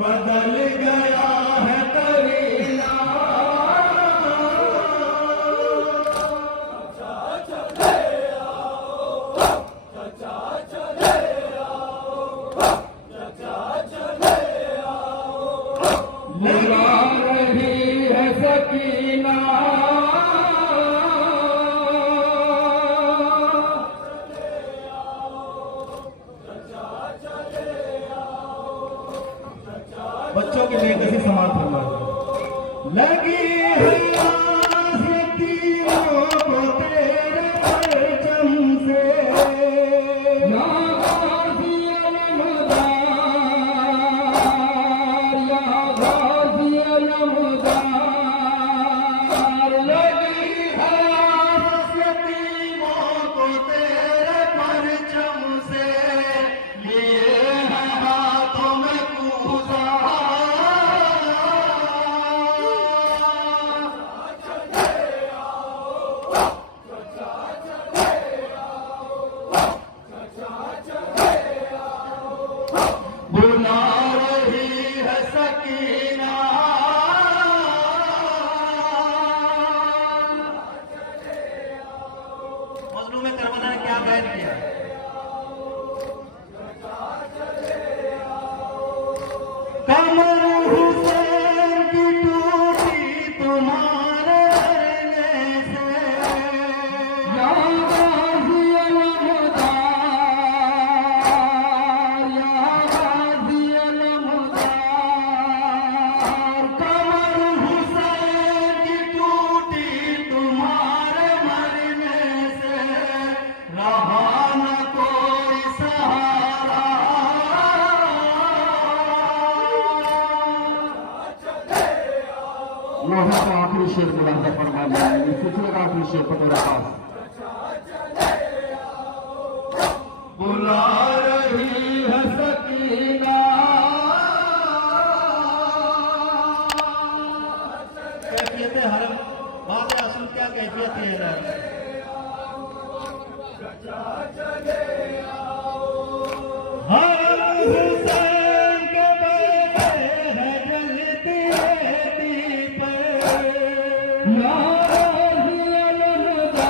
बदल गया है करीना। चले आओ, चले आओ, चले आओ। बुला रही है सकीना। बच्चों के लिए कैसे समान फरमा लगी आस तीरों को तेरे परचम से। या गाज़ी अलमदार, या गाज़ी अलमदार। लगी आस तीरों को तेरे परचम से। लिए हैं हाथों में कूदा। बुला रही है सकीना। मजनू में करबला ने क्या गायन किया? कमर हुसैन की टूटी तुम्हारे रहने से। या गाज़ी अलमदार, या गाज़ी अलमदार। कमर हुसैन की टूटी तुम्हारे मरने से। रहा न कोई सहारा। वो है तो आखिरी शेर मुलाजा फरमाना है। सिलसिले का आखिरी शेर पटोरा पास। बुला रही है सकीना। कैफियत हरम बाद असम क्या कैफियत है? हरम हुसैन के बैठे हैं जलती रहती पर। या गाज़ी अलमदार,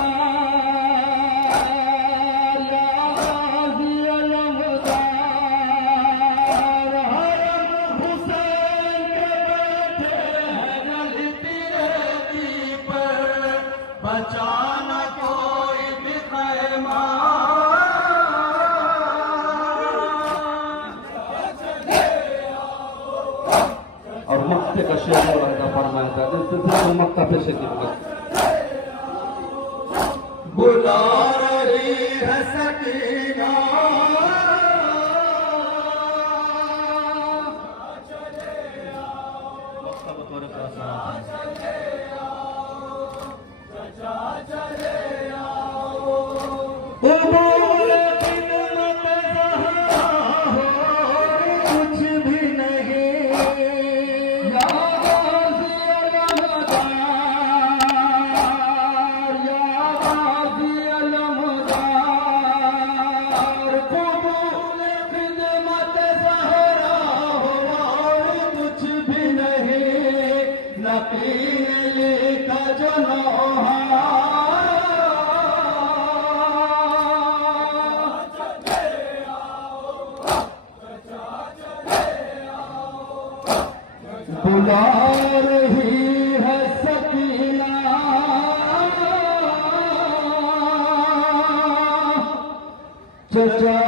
या गाज़ी अलमदार। हरम हुसैन के बैठे हैं जलती रहती पर। बचाना कोई भी ख़ैमा। और मक्ते का शेर मुलाजा फरमाया था। इस सिलसिले में मक्ता पेश की। बुला रही है सकीना। मक्ता बतौर प्रार्थना। उबूर खिदमत ज़हरा हो कुछ भी नहीं। या गाज़ी अलमदार, या गाज़ी अलमदार। उबूर खिदमत ज़हरा हो कुछ भी नहीं। नक़ील का जो नौहा। बुला रही है सकीना। चचा